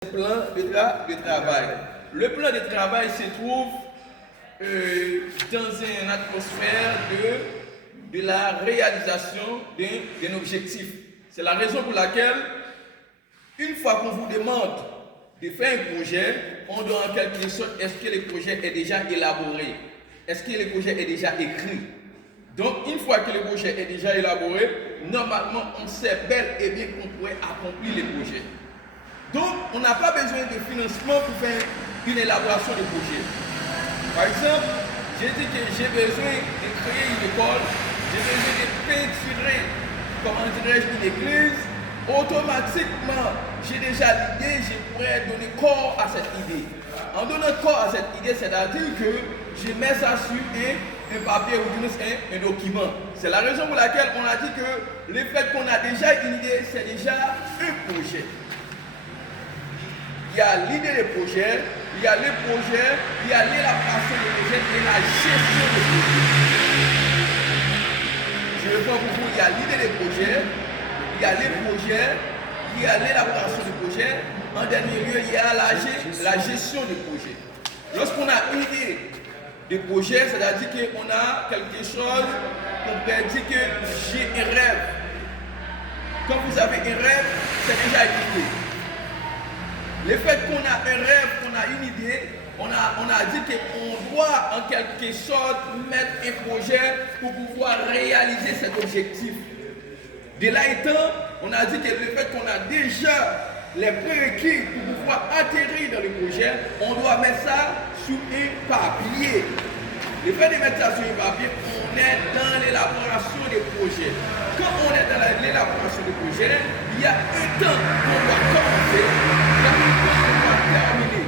Plan de travail. Le plan de travail se trouve dans une atmosphère de la réalisation d'un objectif. C'est la raison pour laquelle, une fois qu'on vous demande de faire un projet, on doit en quelque sorte, est-ce que le projet est déjà élaboré? Est-ce que le projet est déjà écrit? Donc, une fois que le projet est déjà élaboré, normalement, on sait bel et bien qu'on pourrait accomplir le projet. Donc, on n'a pas besoin de financement pour faire une élaboration de projet. Par exemple, j'ai dit que j'ai besoin de créer une école, j'ai besoin de peinturer, comment dirais-je, une église. Automatiquement, j'ai déjà l'idée, je pourrais donner corps à cette idée. En donnant corps à cette idée, c'est-à-dire que je mets ça sur un papier ou un document. C'est la raison pour laquelle on a dit que le fait qu'on a déjà une idée, c'est déjà un projet. Il y a l'idée de projet, il y a le projet, il y a l'élaboration du projet et la gestion du projet. Je reprends pour vous, il y a l'idée de projet, il y a les projets, il y a l'élaboration du projet. En dernier lieu, il y a la gestion du projet. Lorsqu'on a une idée de projet, c'est-à-dire qu'on a quelque chose qu'on peut dire que j'ai un rêve. Quand vous avez un rêve, c'est déjà équipé. Le fait qu'on a un rêve, qu'on a une idée, on a dit qu'on doit en quelque sorte mettre un projet pour pouvoir réaliser cet objectif. De là étant, on a dit que le fait qu'on a déjà les prérequis pour pouvoir atterrir dans le projet, on doit mettre ça sur un papier. Le fait de mettre ça sur un papier, on est dans l'élaboration des projets. Quand on est dans l'élaboration des projets, il y a un temps qu'on doit commencer, il y a un temps qu'on doit terminer.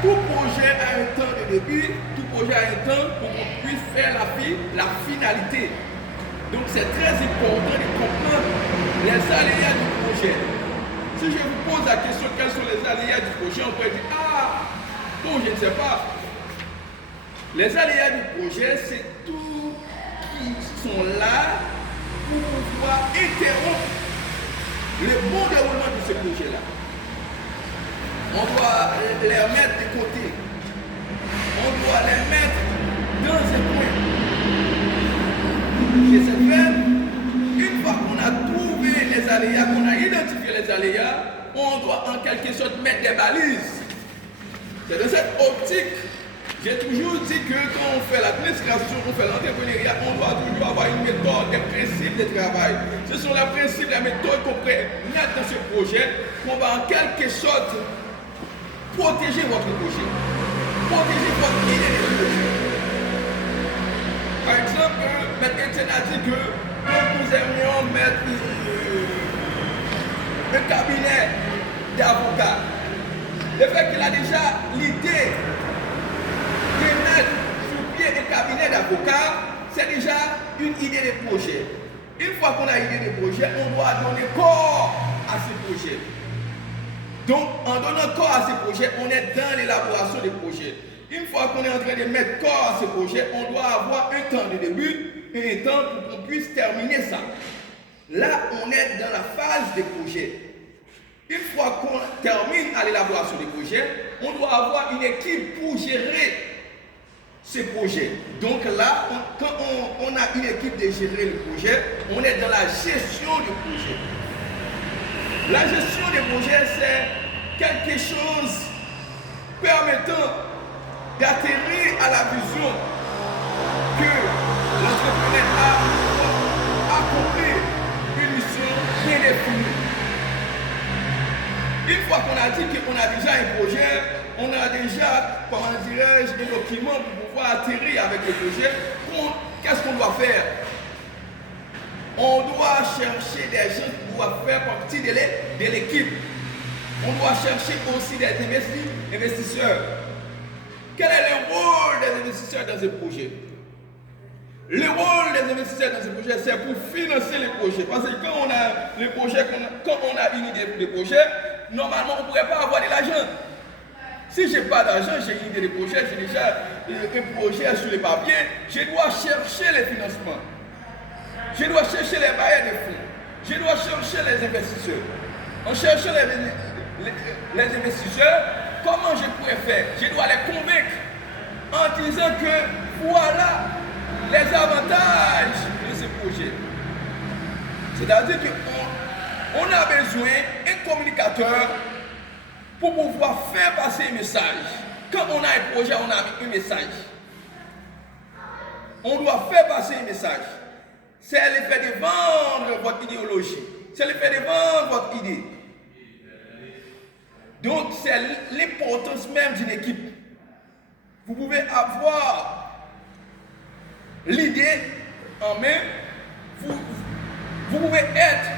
Tout projet a un temps de début, tout projet a un temps pour qu'on puisse faire la finalité. Donc c'est très important de comprendre les aléas du projet. Si je vous pose la question quels sont les aléas du projet, on pourrait dire bon, je ne sais pas. Les aléas du projet, c'est tout qui sont là pour pouvoir interrompre le bon déroulement de ce projet-là. On doit les mettre de côté. On doit les mettre dans un coin. Et c'est fait, une fois qu'on a trouvé les aléas, qu'on a identifié les aléas, on doit en quelque sorte mettre des balises. C'est de cette optique, j'ai toujours dit que quand on fait l'administration, on fait l'entrepreneuriat, on doit toujours avoir une méthode, des principes de travail. Ce sont les principes, les méthodes qu'on peut mettre dans ce projet, qu'on va en quelque sorte protéger votre projet, protéger votre idée de projet. Par exemple, M. Etienne a dit que quand nous aimions mettre un cabinet d'avocats, le fait qu'il a déjà l'idée de mettre sur pied un cabinet d'avocats, c'est déjà une idée de projet. Une fois qu'on a une idée de projet, on doit donner corps à ce projet. Donc, en donnant corps à ce projet, on est dans l'élaboration des projets. Une fois qu'on est en train de mettre corps à ce projet, on doit avoir un temps de début et un temps pour qu'on puisse terminer ça. Là, on est dans la phase des projets. Une fois qu'on termine à l'élaboration des projets, on doit avoir une équipe pour gérer ces projets. Donc là, quand on a une équipe de gérer le projet, on est dans la gestion du projet. La gestion des projets, c'est quelque chose permettant d'atterrir à la vision que l'entrepreneur a pour accomplir une mission bien définie. Une fois qu'on a dit qu'on a déjà un projet, on a déjà, comment dirais-je, un document pour pouvoir atterrir avec le projet. Qu'est-ce qu'on doit faire? On doit chercher des gens qui doivent faire partie de l'équipe. On doit chercher aussi des investisseurs. Quel est le rôle des investisseurs dans ce projet? Le rôle des investisseurs dans ce projet, c'est pour financer le projet. Parce que quand on a le projet, quand on a une idée de projet, normalement on ne pourrait pas avoir de l'argent. Si je n'ai pas d'argent, j'ai une idée de projet, j'ai déjà un projet sur le papier, je dois chercher les financements. Je dois chercher les bailleurs de fonds. Je dois chercher les investisseurs. En cherchant les investisseurs, comment je pourrais faire? Je dois les convaincre en disant que voilà les avantages de ce projet. C'est-à-dire qu'on a besoin d'un communicateur pour pouvoir faire passer un message. Quand on a un projet, on a un message. On doit faire passer un message. C'est le fait de vendre votre idéologie. C'est le fait de vendre votre idée. Donc, c'est l'importance même d'une équipe. Vous pouvez avoir l'idée en main. Vous pouvez être